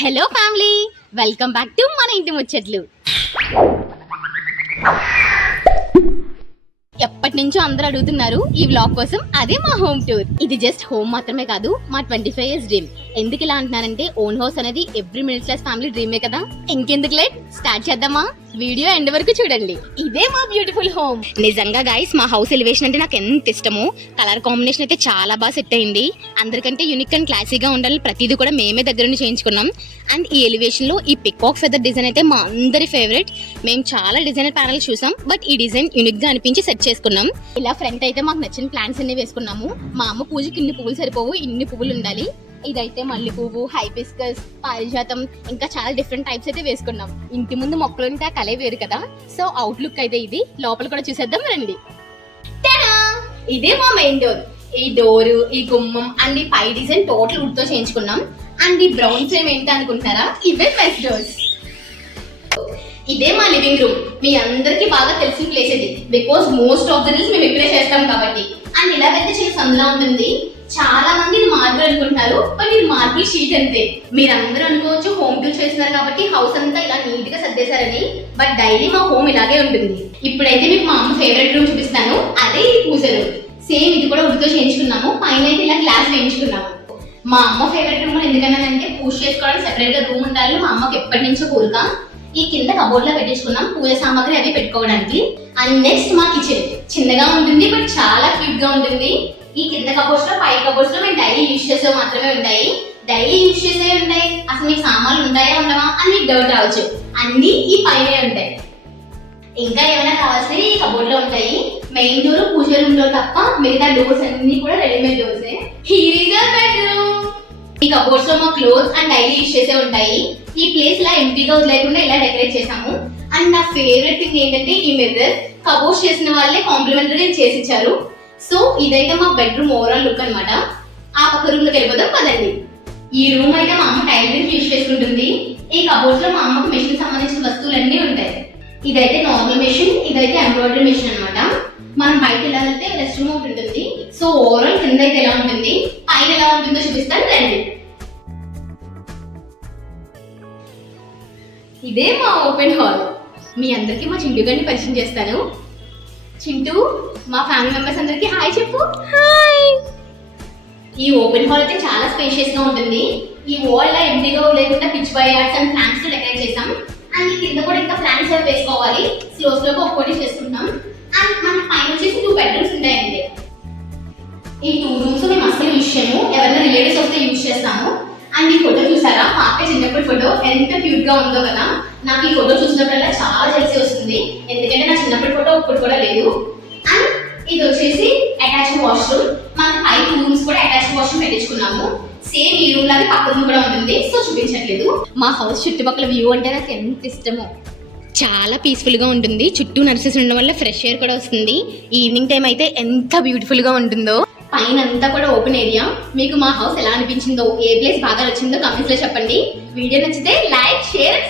Hello family, welcome back to మన ఇంటి ముచ్చట్లు. ఎప్పటి నుంచో అందరూ అడుగుతున్నారు ఈ వ్లాగ్ కోసం. అదే మా హోమ్ టూర్. ఇది జస్ట్ హోమ్ మాత్రమే కాదు, మా 25 years డ్రీమ్. ఎందుకు ఇలా అంటున్నారంటే ఓన్ హౌస్ అనేది ఎవ్రీ మిడిల్ క్లాస్ ఫ్యామిలీ డ్రీమే కదా. ఇంకెందుకు లేట్, స్టార్ట్ చేద్దామా? వీడియో ఎండ్ వరకు చూడండి. ఇదే మా బ్యూటిఫుల్ హోమ్. నిజంగా గైస్, మా హౌస్ ఎలివేషన్ అంటే నాకు ఎంత ఇష్టమో. కలర్ కాంబినేషన్ అయితే చాలా బాగా సెట్ అయింది. అందరికంటే యూనిక్ అండ్ క్లాసీగా ఉండాలని ప్రతిదీ కూడా మేమే దగ్గర నుంచి చేయించుకున్నాం. అండ్ ఈ ఎలివేషన్ లో ఈ పికాక్ ఫెదర్ డిజైన్ అయితే మా అందరి ఫేవరెట్. మేము చాలా డిజైనర్ ప్యానల్ చూసాం, బట్ ఈ డిజైన్ యూనిక్ గా అనిపించి సెట్ చేసుకున్నాం. ఇలా ఫ్రంట్ అయితే మాకు నచ్చిన ప్లాంట్స్ అన్ని వేసుకున్నాము. మా అమ్మ పూజకి ఇన్ని పువ్వులు సరిపోవు, ఇన్ని పువ్వులు ఉండాలి. ఇదైతే మల్లె పువ్వు, హైబిస్కస్, పారిజాతం, ఇంకా చాలా డిఫరెంట్ టైప్స్ అయితే వేసుకున్నాం. ఇంటి ముందు మొక్కలు ఉంటే ఆ కలే వేరు కదా. సో అవుట్ లుక్ అయితే ఇది. లోపల కూడా చూసేద్దాం రండి. ఇదే మా మెయిన్ డోర్. ఈ డోరు, ఈ గుమ్మం అండ్ ఈ పై డిజైన్ టోటల్ వుడ్ తో చేయించుకున్నాం. అండ్ ఈ బ్రౌన్ ఫ్రేమ్ ఏంటి అనుకుంటారా, ఇవే వెస్ట్ డోర్స్. ఇదే మా లివింగ్ రూమ్. మీ అందరికి బాగా తెలిసిన ప్లేస్ ఇది, because most of the reels మేము ఇక్కడే చేస్తాం కాబట్టి. అండ్ ఇలా అయితే చాలా సందులా ఉంటుంది. చాలా మంది ఇది మార్బుల్ అనుకుంటున్నారు, బట్ ఇది మార్బుల్ షీట్ అంతే. మీరందరూ అనుకోవచ్చు హోమ్ టూర్ చేస్తున్నారు కాబట్టి హౌస్ అంతా ఇలా నీట్ గా సర్దేశారని, బట్ డైలీ మా హోమ్ ఇలాగే ఉంటుంది. ఇప్పుడైతే మీకు మా అమ్మ ఫేవరెట్ రూమ్ చూపిస్తాను. అదే ఈ పూజ రూమ్. సేమ్ ఇది కూడా వుడ్ తో చేయించుకున్నాము. పైన అయితే ఇలా గ్లాస్ వేయించుకున్నాము. మా అమ్మ ఫేవరెట్ రూమ్ ఎందుకన్నానంటే పూజ చేసుకోవడానికి సెపరేట్ గా రూమ్ ఉండాలి. మా అమ్మకి ఎప్పటి నుంచో కోరిక. ఈ కింద కబోర్డ్ లో పెట్టేసుకున్నాం పూజ సామాగ్రి అవి పెట్టుకోవడానికి. అండ్ నెక్స్ట్ మా కిచెన్ చిన్నగా ఉంటుంది, బట్ చాలా క్యూట్ గా ఉంటుంది. ఈ కింద కబోర్డ్స్ లో, పై కబోర్డ్స్ లో మేము డైలీ యూజ్ చేసే మాత్రమే ఉంటాయి. డైలీ యూజ్ చేసే ఉంటాయి, అసలు మీకు సామాన్లు ఉంటాయా ఉండవా అని మీకు డౌట్ రావచ్చు. అన్ని ఈ పైనే ఉంటాయి. ఇంకా ఏమైనా కావాల్సినవి ఈ కబోర్డ్ లో ఉంటాయి. మెయిన్ డోర్, పూజ రూమ్ డోర్ తప్ప మిగతా డోర్స్ అన్ని కూడా readymade డోర్సే. Here is our bedroom. ఈ కబోర్డ్స్ లో మా క్లోత్స్ అండ్ డైలీ యూజ్ చేసే ఉంటాయి. ఈ ప్లేస్ ఇలా ఎంటీగా వదిలేకుండా ఇలా డెకరేట్ చేసాము. అండ్ నా ఫేవరెట్ థింగ్ ఏంటంటే ఈ మిర్రర్. కబోర్డ్స్ చేసిన వాళ్ళే కాంప్లిమెంటరీ చేసి ఇచ్చారు. సో ఇదైతే మా బెడ్రూమ్ ఓవరాల్ లుక్ అన్నమాట. ఆ పక్క రూమ్ లోకి వెళ్ళిపోదాం పదండి. ఈ రూమ్ అయితే మా అమ్మ టైలరింగ్ యూజ్ చేసుకుంటుంది. ఈ కబోర్డ్స్ లో మా అమ్మకు మెషిన్ సంబంధించిన వస్తువులన్నీ ఉంటాయి. ఇదైతే నార్మల్ మెషిన్, ఇదైతే ఎంబ్రాయిడరీ మెషిన్ అన్నమాట. మనం బయట ఎలా వెళ్తే రెస్ట్ రూమ్ ఒకటి ఉంటుంది. సో ఓవరాల్ కింద అయితే ఎలా ఉంటుంది, పైన ఎలా ఉంటుందో చూపిస్తాను రండి. ఇదే మా ఓపెన్ హాల్. మీ అందరికి మా చింటూ గారిని పరిచయం చేస్తాను. చింటూ, మా ఫ్యామిలీ మెంబర్స్ అందరికి హాయ్ చెప్పు. హాయ్. ఈ ఓపెన్ హాల్ అయితే చాలా స్పేషియస్ గా ఉంటుంది. ఈ వాల్ లా ఎంటీగా లేకుండా pitch by arts and plants తో డెకరేట్ చేసాం. అండ్ ఈ కింద కూడా ఇంకా ప్లాంట్స్ అవి వేసుకోవాలి. స్లోగా ఒక్కొక్కటి చేసుకుంటాం. అండ్ మన పైన వచ్చేసి 2 బెడ్రూమ్స్ ఉంటాయండి. ఈ 2 రూమ్స్ మేము అస్సలు యూజ్ చేయము, ఎవరైనా రిలేటివ్స్ వస్తే యూజ్ చేస్తాము. అండ్ ఈ ఫోటో చూసారా, మా అక్క చిన్నప్పటి ఫోటో ఎంత క్యూట్ గా ఉందో కదా. నాకు ఈ ఫోటో చూసినప్పుడల్లా చాలా జెలసీ వస్తుంది, ఎందుకంటే నా చిన్నప్పటి ఫోటో ఒక్కటి కూడా లేదు. అండ్ ఇది వచ్చేసి అటాచ్డ్ వాష్రూమ్. మనం పై 2 రూమ్స్ కూడా అటాచ్డ్ వాష్రూమ్ పెట్టించుకున్నాము. సేమ్ ఈ రూమ్ లాగా పక్క రూమ్ కూడా ఉంటుంది, సో చూపించట్లేదు. మా హౌస్ చుట్టుపక్కల వ్యూ అంటే నాకు ఎంత ఇష్టమో. చాలా పీస్ఫుల్ గా ఉంటుంది. చుట్టూ నర్సెస్ ఉండడం వల్ల ఫ్రెష్ ఎయిర్ కూడా వస్తుంది. ఈవినింగ్ టైం అయితే ఎంత బ్యూటిఫుల్ గా ఉంటుందో. పైన అంతా కూడా ఓపెన్ ఏరియా. మీకు మా హౌస్ ఎలా అనిపించిందో, ఏ ప్లేస్ బాగా నచ్చిందో కమెంట్స్ లో చెప్పండి. వీడియో నచ్చితే లైక్, షేర్ అండ్